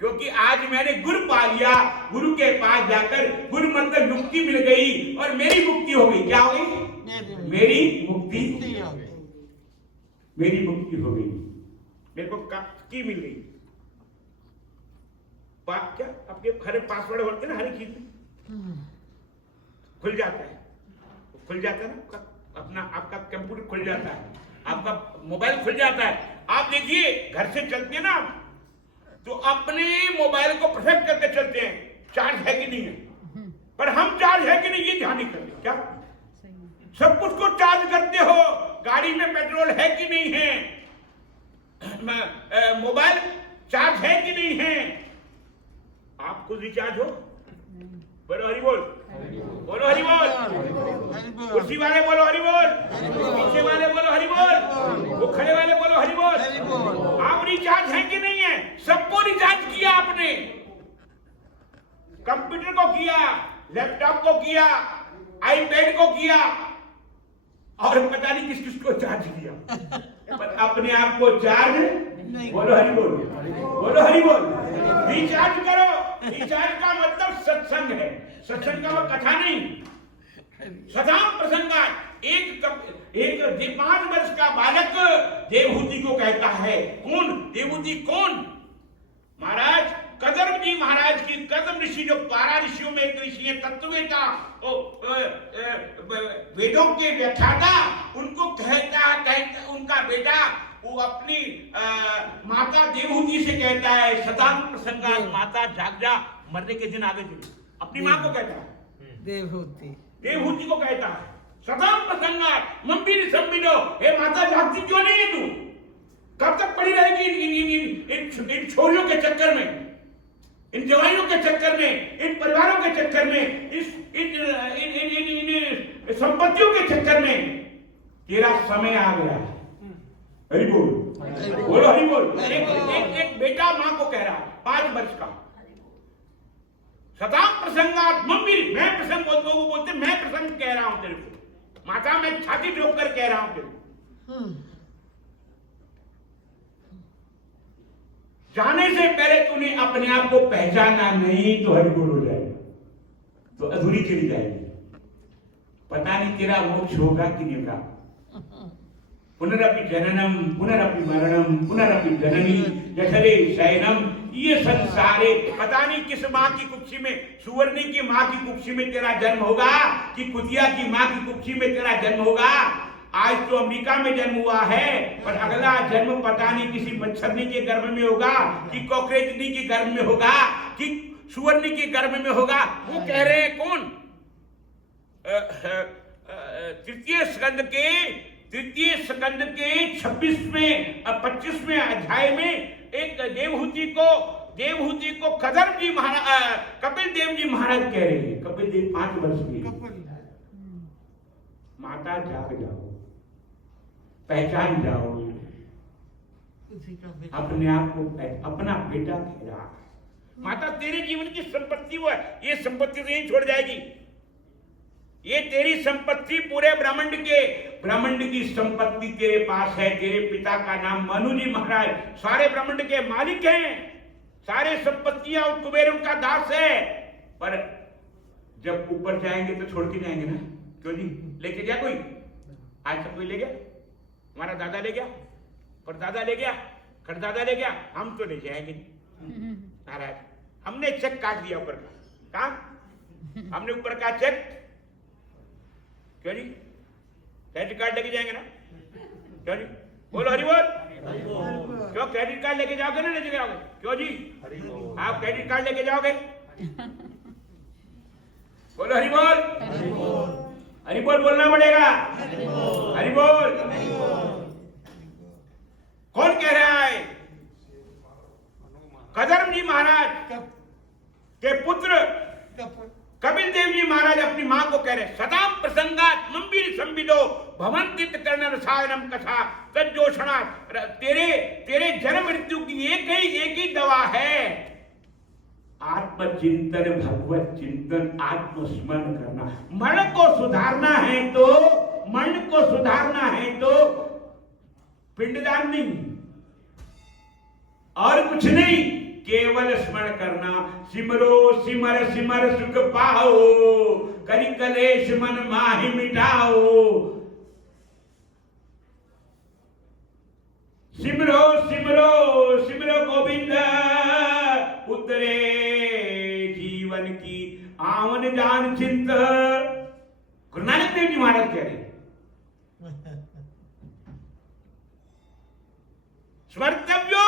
क्योंकि आज मैंने गुरु पा लिया। गुरु के पास जाकर गुरु मतलब मुक्ति मिल गई और मेरी मुक्ति हो गई। क्या हो गई? मेरी मुक्ति हो गई। मेरी मुक्ति हो गई, मेरे को की मिल गई। क्या आपके हरे पासवर्ड होते ना, हर चीज में खुल जाता है, खुल जाता है ना अपना, आपका कंप्यूटर खुल जाता है, आपका मोबाइल खुल जाता है। आप देखिए घर से चलते हैं ना तो अपने मोबाइल को प्रोटेक्ट करके चलते हैं, चार्ज है कि नहीं है, पर हम चार्ज है कि नहीं ये ध्यान नहीं करते। क्या सब कुछ को चार्ज करते हो, गाड़ी में पेट्रोल है कि नहीं है, मोबाइल चार्ज है कि नहीं है, आप खुद रिचार्ज हो। बोलो हरि बोल, बोलो हरि बोल, कुर्सी वाले बोलो हरि बोल, पीछे वाले बोलो हरि बोल, वो खड़े वाले बोलो हरि बोल। आप रिचार्ज है कि नहीं है? सबको रिचार्ज किया आपने, कंप्यूटर को किया, लैपटॉप को किया, आईपैड को किया, और पता नहीं किस किस को चार्ज किया, पर अपने आप को चार्ज नहीं। बोलो हरि बोल, बोलो हरि बोल। रिचार्ज करो। रिचार्ज का मतलब सत्संग है, सत्संग का मतलब कथा नहीं, सदा प्रसंगा। एक 5 वर्ष का बालक देवहूति को कहता है, कौन देवहूति? कौन? महाराज कदम जी महाराज की, कदम ऋषि जो 12 ऋषियों में एक ऋषि है, तत्ववेता, वेदों के व्याख्याता, उनको कहता उनका बेटा वो अपनी माता देवहूति से कहता है, सदा प्रसंगा माता जाग जा, मरने के दिन आगे चलो। अपनी माँ को कहता है, देवहूति को कहता है, सदा प्रसंगा मंदिर संबिनो, हे माता जागती क्यों नहीं है तू? कब तक पड़ी रहेगी इन छोरियों के चक्कर में, इन जवाइयों के चक्कर में, इन परिवारों के चक्कर में, इन संपत्तियों के चक्कर में? तेरा समय आ गया है। हरि बोल, बोलो हरि बोल। एक बेटा मां को कह रहा है 5 वर्ष का, सदा प्रसंगात मम्मी, मैं प्रसंग बोलते मैं प्रसंग कह रहा हूं तेरे को, माता मैं छाती ठोक कर कह रहा हूं तेरे को। जाने से पहले तूने अपने आप को पहचाना नहीं तो हरि बोल हो जाएगा, तो अधूरी चली जाएगी। पता नहीं तेरा मोक्ष होगा कि नहीं होगा। पुनरपि जननम पुनरपि मरणम पुनरपि जननी जठरे शयनम, ये संसारे। पता नहीं किस माँ की कुक्षी में, सुवर्णी की माँ की कुक्षी में तेरा जन्म होगा कि कुतिया की माँ की कुक्षी में तेरा जन्म होगा। आज तो अमेरिका में जन्म हुआ है, पर अगला जन्म पता नहीं किसी मच्छरनी के गर्भ में होगा कि कॉकरेचनी के गर्भ में होगा कि सुवर्णी के गर्भ में होगा। वो कह रहे हैं कौन? तृतीय स्कंद के 25वें अध्याय में एक देवहूति को कदम जी महाराज, कपिल देव जी महाराज कह रहे हैं, कपिल देव 5 वर्ष की, माता जाग जाओ, पहचान जाओ अपने आप को, अपना बेटा कह रहा। माता तेरे जीवन की संपत्ति वो है, ये संपत्ति तो यही छोड़ जाएगी। ये तेरी संपत्ति पूरे ब्रह्मांड की संपत्ति तेरे पास है। तेरे पिता का नाम मनु जी महाराज सारे ब्रह्मांड के मालिक हैं, सारे संपत्तियां कुबेरों का दास है। पर जब ऊपर जाएंगे तो छोड़ के जाएंगे ना, क्यों जी? लेके गया कोई? आज सब कोई ले गया? हमारा दादा ले गया, परदादा ले गया, खड़दादा ले गया, हम तो ले जाएंगे महाराज। हमने चेक काट दिया ऊपर का, कहा हमने ऊपर का चेक, क्यों जी? क्रेडिट कार्ड लेके जाएंगे ना, क्यों जी? बोलो हरि बोल। क्यों क्रेडिट कार्ड लेके जाओगे ना, लेके जाओगे? क्यों जी? आप क्रेडिट कार्ड लेके जाओगे? बोलो हरि बोल। हरि बोल बोलना पड़ेगा। हरि बोल। कौन कह रहा है? कदम जी महाराज के पुत्र कपिल देव जी महाराज अपनी मां को कह रहे, सदा प्रसंगात मंबिर संबिदो भवंतित कर्ण रसायनम कथा तज्जोषणा। तेरे जन्म मृत्यु की एक ही दवा है, आत्मचिंतन, भगवत चिंतन, आत्मस्मरण करना। मन को सुधारना है तो पिंडदान नहीं और कुछ नहीं, केवल स्मरण करना। सिमरो सिमर सिमर सुख पाओ, करि कलेश मन माहि मिटाओ। सिमरो सिमरो सिमरो गोविंद, उतरे जीवन की आवन जान चिंत। गुरु नानक देव जी महाराज कह रहे स्मर्तव्यो।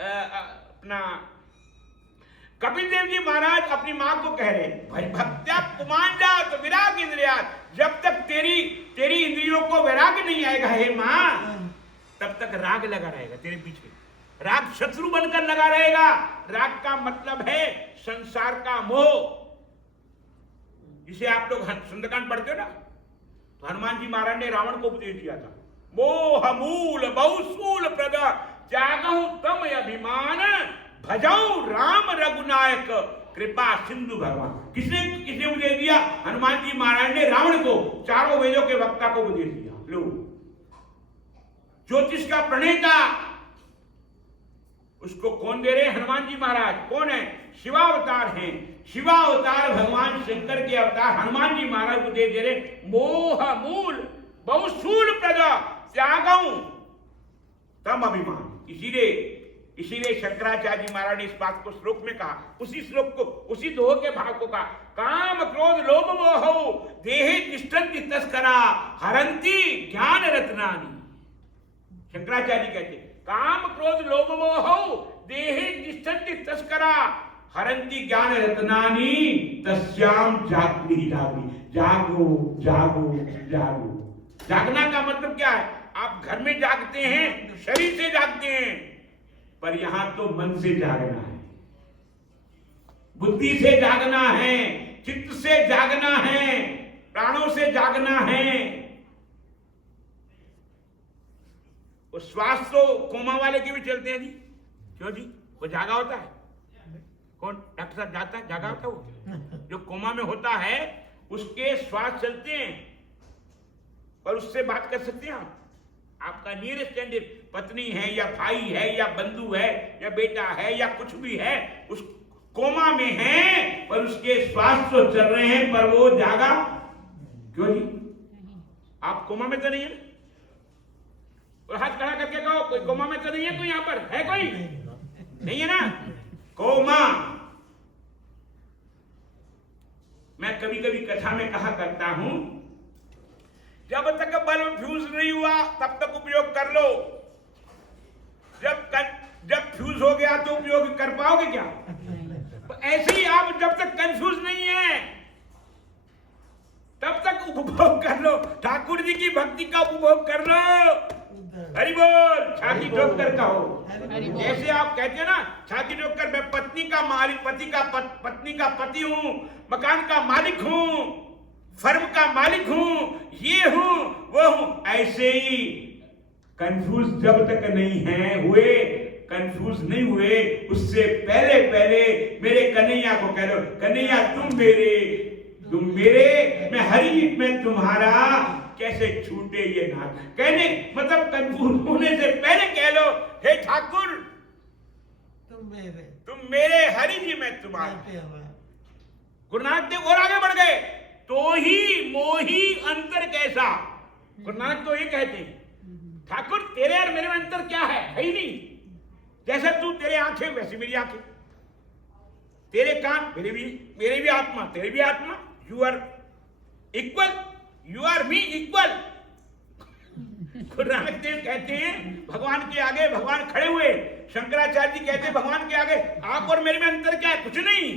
अपना कपिल देव जी महाराज अपनी मां को कह रहे भाई भक्त्या पुमान जात विराग इंद्रियात। जब तक तेरी इंद्रियों को वैराग्य नहीं आएगा हे मां, तब तक राग लगा रहेगा तेरे पीछे। राग शत्रु बनकर लगा रहेगा। राग का मतलब है संसार का मोह। जिसे आप लोग सुंदरकांड पढ़ते हो ना, तो हनुमान जी महाराज ने रावण को उपदेश दिया था, मोह मूल बहुसूल प्रद त्यागहु तम अभिमान, भजऊ राम रघुनायक कृपा सिंधु भगवान। किसने उपदेश दिया? हनुमान जी महाराज ने रावण को, चारों वेदों के वक्ता को उपदेश दिया। लो, ज्योतिष का प्रणेता, उसको कौन दे रहे? हनुमान जी महाराज। कौन है? शिवावतार हैं। शिवावतार भगवान शंकर के अवतार हनुमान जी महाराज को दे रहे मोह मूल बहुसूल प्रजा त्यागऊ तम अभिमान। इसीलिए शंकराचार्य जी महाराज ने इस बात को श्लोक में कहा, उसी श्लोक को, उसी दोह के भाव को कहा, काम क्रोध लोभ मोह देहे तिष्ठन्ति तस्करा हरन्ति ज्ञान रत्नानि। शंकराचार्य कहते काम क्रोध लोभ मोह देहे तिष्ठन्ति तस्करा हरन्ति ज्ञान रत्नानि तस्याम जागृहि जागृहि। जागो जागो जागो। जागना का मतलब क्या है? आप घर में जागते हैं, शरीर से जागते हैं, पर यहां तो मन से जागना है, बुद्धि से जागना है, चित्त से जागना है, प्राणों से जागना है। वो श्वास तो कोमा वाले के भी चलते हैं जी। क्यों जी? वो जागा होता है। कौन डॉक्टर साहब जाता है? जागा होता है वो। जो कोमा में होता है उसके श्वास चलते हैं, पर उससे बात कर सकते हैं आप। आपका नियरेस्ट कैंडिडेट पत्नी है या भाई है या बंधु है या बेटा है या कुछ भी है, उस कोमा में है, पर उसके श्वास तो चल रहे हैं, पर वो जागा। क्यों जी? आप कोमा में तो नहीं है? और हाथ खड़ा करके कहो, कोई कोमा में तो नहीं है? कोई यहां पर है? कोई नहीं है ना? कोमा। मैं कभी कभी कथा में कहा करता हूं, जब तक बल्ब फ्यूज नहीं हुआ तब तक उपयोग कर लो। जब फ्यूज हो गया तो उपयोग कर पाओगे क्या? ऐसे ही आप जब तक कंफ्यूज नहीं है तब तक उपभोग कर लो। ठाकुर जी की भक्ति का उपभोग कर लो। हरि बोल। छाती ठोक कर कहो। जैसे आप कहते हैं ना, छाती ठोक कर, मैं पत्नी का मालिक, पत्नी का पति हूं, मकान का मालिक हूं, फर्म का मालिक हूं, ये हूं वो हूं। ऐसे ही कंफ्यूज जब तक नहीं हुए, कंफ्यूज नहीं हुए, उससे पहले मेरे कन्हैया को कह लो, कन्हैया तुम मेरे, मैं हरि, मैं तुम्हारा, कैसे छूटे ये नाथ। कहने मतलब कंफ्यूज होने से पहले कह लो, हे ठाकुर तुम मेरे, हरि जी मैं तुम्हारा। गुरु नानक देव और आगे बढ़ गए, तो ही मोही अंतर कैसा। गुरु नानक तो ये कहते हैं, ठाकुर तेरे और मेरे में अंतर क्या है ही नहीं। जैसे तू, तेरे आंखें वैसे मेरी आंखें, तेरे कान मेरे भी आत्मा, तेरे भी आत्मा। You are equal, you are me equal. Guru Nanak देव कहते हैं भगवान के आगे भगवान खड़े हुए। शंकराचार्य जी कहते हैं भगवान के आगे आप और मेरे में अंतर क्या है? कुछ नहीं,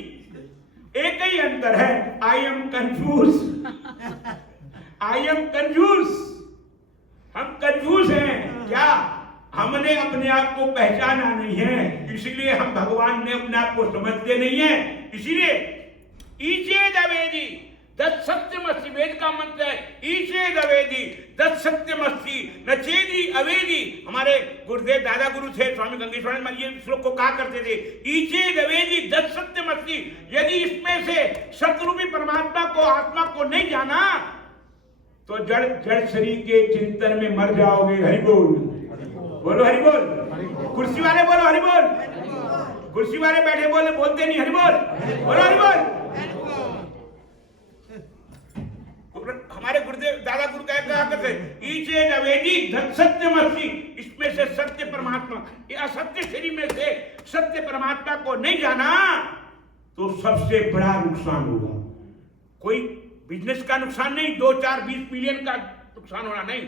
एक ही अंतर है, I am confuse. I am confuse. हम कंफ्यूज हैं। क्या? हमने अपने आप को पहचाना नहीं है, इसीलिए हम भगवान ने अपने आप को समझते नहीं है। इसीलिए ईचे दवेदी दस सत्यमस्ति, वेद का मंत्र है, ईचे दवेदी दस सत्यमस्ति न चेदी अवेदी। हमारे गुरुदेव दादा गुरु थे स्वामी गंगेश्वर महाराज, ये श्लोक को कहा करते थे, ईचे दवेदी दस सत्यमस्ति। यदि इसमें से सतरूपी परमात्मा को, आत्मा को नहीं जाना, तो जड़ शरीर के चिंतन में मर जाओगे। हरि बोल, बोलो हरि बोल। कुर्सी वाले बोलो हरि बोल। कुर्सी वाले बैठे बोलते नहीं हरि बोल, बोलो हरि बोल। हमारे गुरुदेव दादा गुरु कहा करते ईचे नवेदी सत्यमस्ति, इसमें से सत्य परमात्मा, ये असत्य शरीर में से सत्य परमात्मा को नहीं जाना तो सबसे बड़ा नुकसान होगा। कोई बिजनेस का नुकसान नहीं, 2, 4, 20 मिलियन का नुकसान होना नहीं,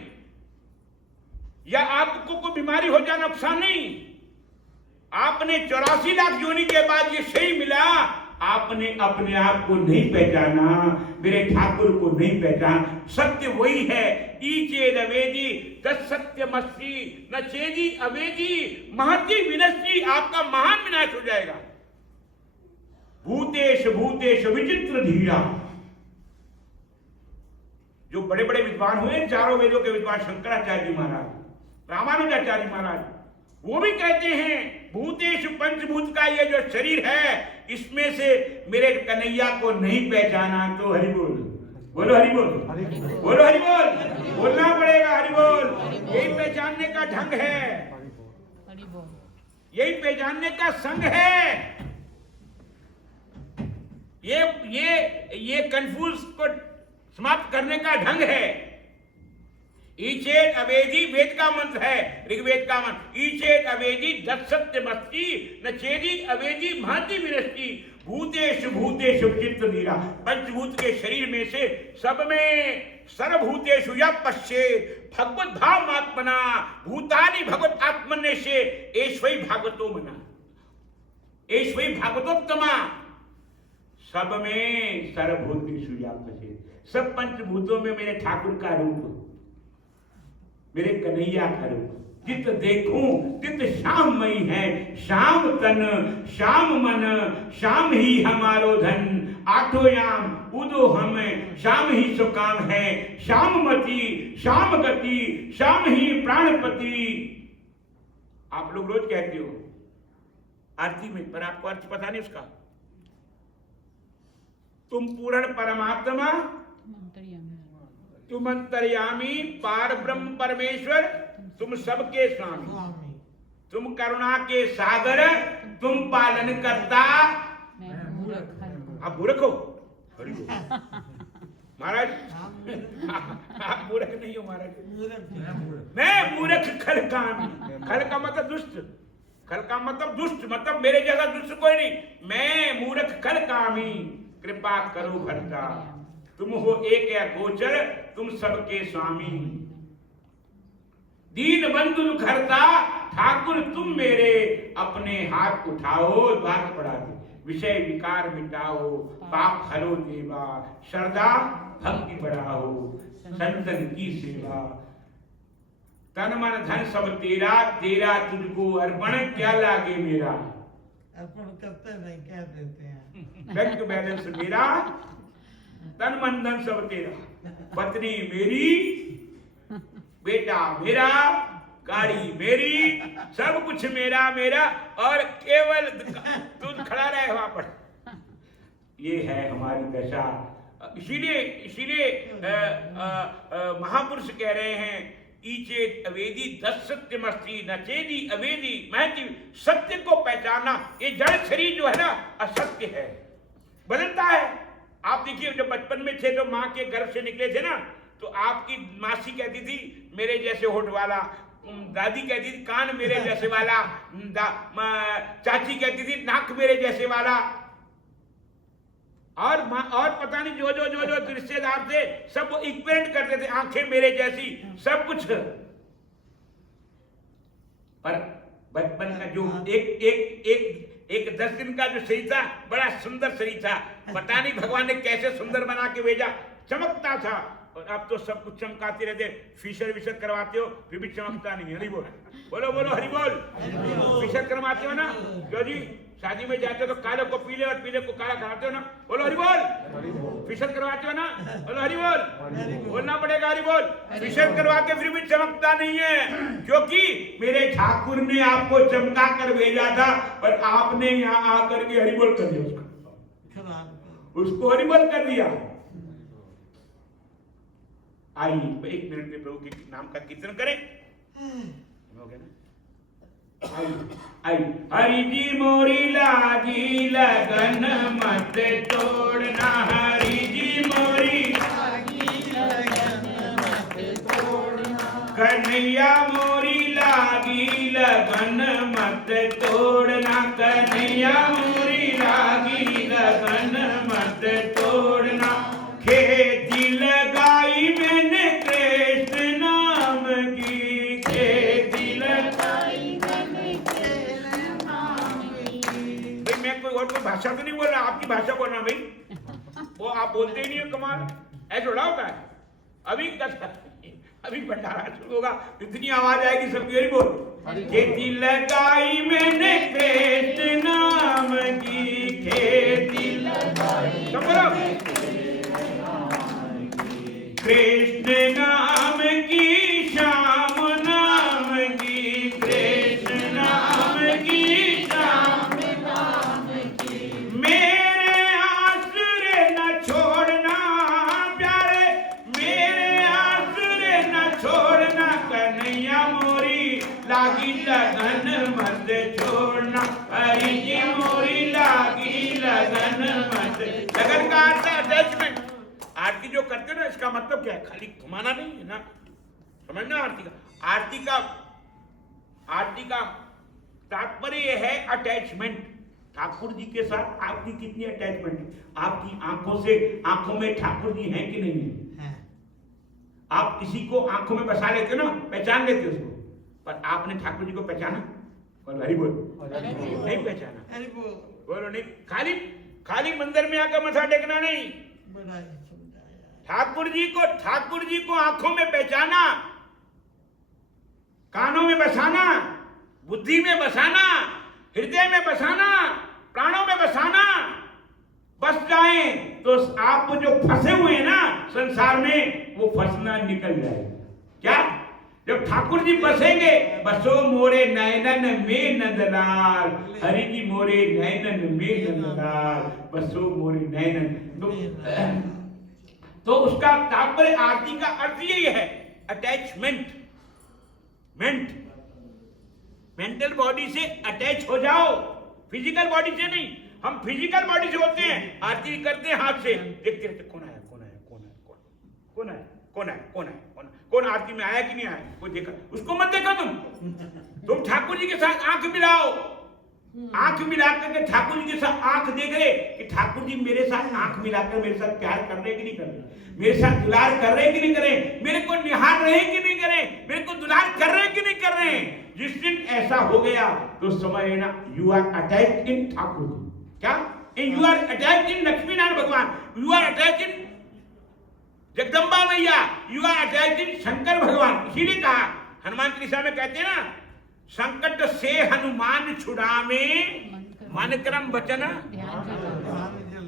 या आपको कोई बीमारी हो जाना नुकसान नहीं। आपने 84 लाख योनि के बाद ये शरीर मिला, आपने अपने आप को नहीं पहचाना, मेरे ठाकुर को नहीं पहचाना। सत्य वही है, ईचे नवेदी तत्सत्यमस्ति न चेदी अवेदी महति विनष्टि, आपका महान विनाश हो जाएगा। भूतेश भूतेश विचित्र धीरा, जो बड़े बड़े विद्वान हुए, चारों वेदों के विद्वान शंकराचार्य जी महाराज, रामानुजाचार्य महाराज, वो भी कहते हैं भूतेश पंचभूत का ये जो शरीर है, इसमें से मेरे कन्हैया को नहीं पहचाना तो हरि बोल, बोलो हरि बोल, बोलो हरि बोल, बोलना पड़ेगा हरि बोल। यही पहचानने का ढंग है, यही पहचानने का संग है। ये कंफ्यूज को समाप्त करने का ढंग है। ईचेत अवेदी वेद का मंत्र है, ऋग्वेद का मंत्र। ईचेत अवेदी दत्सत्यमस्ति न चेदी अवेदी महति विनष्टि भूतेषु भूतेषु चित्त धीरा। पंचभूत के शरीर में से सब में सर्वभूतेषु यः पश्येत् भगवत भावमात्मना भूतानि भगवत आत्मने से एष्वै भागवतो मना, एष्वै भागवतोत्तमा। सब में सर्वभूतेषु यः पश्येत्, सब पंचभूतों में मेरे ठाकुर का रूप, मेरे कन्हैया का रूप। जित देखूं तित श्याममयी है, श्याम तन श्याम मन श्याम ही हमारो धन। आठों याम उदो हम श्याम ही सुकाम है, श्याममती श्याम गति श्याम ही प्राणपति। आप लोग रोज कहते हो आरती में, पर आपको अर्थ पता नहीं उसका। तुम पूर्ण परमात्मा, तुम अंतर्यामी पार ब्रह्म परमेश्वर, तुम सबके स्वामी, तुम करुणा के सागर, तुम पालन करता। आप मूर्ख हो महाराज, आप मूर्ख नहीं हो महाराज। मैं मूर्ख खल कामी, खल का मतलब दुष्ट, खल का मतलब दुष्ट, मतलब मेरे जैसा दुष्ट कोई नहीं। मैं मूर्ख खल कामी, कृपा करो भरता। तुम हो एक या गोचर, तुम सबके स्वामी। दीन बंधु दुखहर्ता ठाकुर तुम मेरे, अपने हाथ उठाओ द्वार पड़ा दे। विषय विकार मिटाओ, पाप हरो देवा। श्रद्धा भक्ति बढ़ाओ, संतन की सेवा। तन मन धन सब तेरा, तेरा तुझको अर्पण क्या लागे मेरा। अर्पण करते नहीं, क्या देते हैं। बैंक बैलेंस मेरा, तन मन धन सब तेरा। पत्नी मेरी, बेटा मेरा, गाड़ी मेरी, सब कुछ मेरा मेरा, और केवल तू खड़ा रहे वहां पर। ये है हमारी दशा। इसीलिए महापुरुष कह रहे हैं ईचेत अवेदी दत्सत्यमस्ति न चेदी अवेदी महति। सत्य को पहचानना, ये जड़ शरीर जो है ना असत्य है, बदलता है। आप देखिए जब बचपन में थे तो माँ के गर्भ से निकले थे ना, तो आपकी मासी कहती थी मेरे जैसे होठ वाला, दादी कहती थी कान मेरे जैसे वाला, चाची कहती थी नाक मेरे जैसे वाला, और पता नहीं जो जो जो जो रिश्तेदार थे सब वो इक्वेट करते थे, आंखें मेरे जैसी, सब कुछ। पर बचपन का जो एक 10 दिन का जो शरीर था, बड़ा सुंदर शरीर था। पता नहीं भगवान ने कैसे सुंदर बना के भेजा, चमकता था। और अब तो सब कुछ चमकाते रहते, फीशर विशर करवाते हो फिर भी चमकता नहीं है। हरि बोल, बोलो बोलो हरि बोल। फीशर करवाते हो ना, क्यों जी शादी में जाते हो तो काले को पीले और पीले को काला कराते हो ना, बोलो हरि बोल। फीशर करवाते हो ना, बोलो हरि बोल, बोलना पड़ेगा हरि बोल। फीशर करवा के फिर भी चमकता नहीं है, क्योंकि मेरे ठाकुर ने आपको चमका कर भेजा था, पर आपने यहाँ आकर के हरि बोल कर दिया, उसको हरि बोल कर दिया। आइए 1 मिनट में प्रभु के नाम का कीर्तन करें। हो गया ना? आई हरि जी मोरी लागी लगन मत तोड़ना, हरि जी मोरी कन्हैया मोरी लागी लगन मत तोड़ना, कन्हैया मोरी लागी लगन मत तोड़ना। खेती लगाई मैंने कृष्ण नाम की, खेती लगाई मैंने कृष्ण नाम की। भाई मैं कोई और कोई भाषा तो नहीं बोल रहा, आपकी भाषा बोलना भाई, वो आप बोलते ही नहीं हो, कमाल ऐसा थोड़ा होता है। अभी भंडारा शुरू होगा, इतनी आवाज आएगी सबकी, हरि बोल। खेती लगाई मैंने कृष्ण नाम की, खेती लगाई कृष्ण नाम की, श्याम नाम की, कृष्ण नाम की, श्याम नाम की। मेरे आसरे न छोड़ना प्यारे, मेरे आसरे न छोड़ना, कन्हैया मोरी लागी लगन मत छोड़ना, हरि जी मोरी लागी लगन मत। लगन का अर्थ है अटैचमेंट। आरती जो करते हो ना, इसका मतलब क्या है? खाली घुमाना नहीं है ना, समझना आरती का। आरती का तात्पर्य है अटैचमेंट। ठाकुर जी के साथ आपकी कितनी अटैचमेंट है? आपकी आंखों से, आंखों में ठाकुर जी हैं कि नहीं है? आप किसी को आंखों में बसा लेते हो ना, पहचान लेते हो उसको, पर आपने ठाकुर जी को पहचाना? बोलो हरि बोल। नहीं पहचाना, हरि बोल। बोलो नहीं। खाली मंदिर में आकर मथा टेकना नहीं, ठाकुर जी को आंखों में पहचाना, कानों में बसाना, बुद्धि में बसाना, हृदय में बसाना, प्राणों में बसाना। बस जाए तो आप जो फंसे हुए हैं ना संसार में, वो फंसना निकल जाएगा। क्या? जब ठाकुर जी बसेंगे, बसो मोरे नैनन में नंदलाल, हरि जी मोरे नैनन में नंदलाल, बसो मोरे नैनन। तो उसका तात्पर्य, आरती का अर्थ यही है, अटैचमेंट। मेंटल बॉडी से अटैच हो जाओ, फिजिकल बॉडी से नहीं। हम फिजिकल बॉडी से होते हैं, आरती करते हैं हाथ से, देखते रहते कौन आया, कौन आया, कौन आया, कौन आया, कौन आया, कौन आया, कौन आया, कौन आरती में आया कि नहीं आया, कोई देखा? उसको मत देखो तुम ठाकुर जी के साथ आंख मिलाओ। आंख मिलाकर के ठाकुर जी के साथ आंख देख रहे कि ठाकुर जी मेरे साथ आंख मिलाकर मेरे साथ प्यार कर रहे कि नहीं कर रहे, मेरे साथ दुलार कर रहे कि नहीं कर रहे, मेरे को निहार रहे कि नहीं कर रहे, मेरे को दुलार कर रहे कि नहीं कर रहे। जिस दिन ऐसा हो गया तो समझ लेना, यू आर अटैच्ड इन ठाकुर जी। क्या? यू आर अटैच्ड इन लक्ष्मी नारायण भगवान, यू आर अटैच्ड इन जगदम्बा मैया, यू आर अटैच्ड इन शंकर भगवान। इसीलिए कहा हनुमान चालीसा में कहते हैं ना, संकट से हनुमान छुड़ावे, मन क्रम वचन।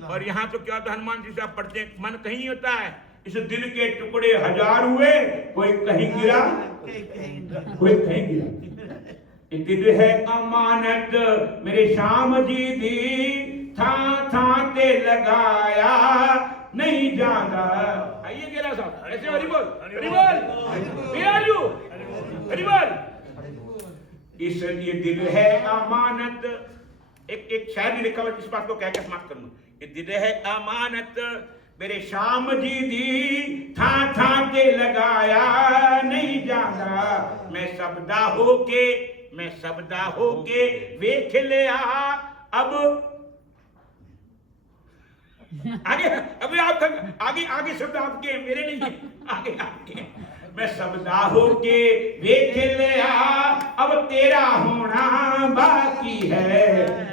और यहाँ तो क्या होता है, हनुमान चालीसा पढ़ते हैं, मन कहीं नहीं होता है। इस दिल के टुकड़े हजार हुए, कोई कहीं गिरा, कोई कहीं गिरा। दिल है अमानत मेरे श्याम जी दी, था ते लगाया नहीं जाता। आइए गेला साहब, ऐसे हरि बोल, हरि बोल, हरि बोल। इस ये दिल है अमानत, एक शायर ने लिखा हुआ, इस बात को कहकर समाप्त करूंगा। ये दिल है अमानत मेरे श्याम जी दी, था के लगाया नहीं जाता। मैं सबदा होके वेख लिया। अब आगे, अभी आप आगे शब्द आपके, मेरे नहीं है, आगे आपके। मैं सबदा होके वेख लिया, अब तेरा होना बाकी है।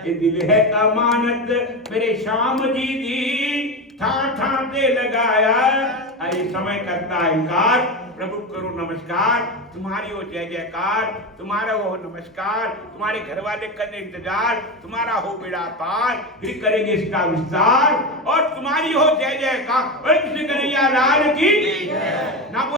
ये दिल है अमानत मेरे श्याम जी दी, था पे लगाया। ये समय करता है इनकार, प्रभु करो नमस्कार, तुम्हारी हो जय जयकार, तुम्हारा हो नमस्कार, तुम्हारे घर वाले करने इंतजार, तुम्हारा हो बेड़ा पार, फिर करेंगे इसका विस्तार, और तुम्हारी हो जय जयकार। और किसी कन्हैया लाल की ना।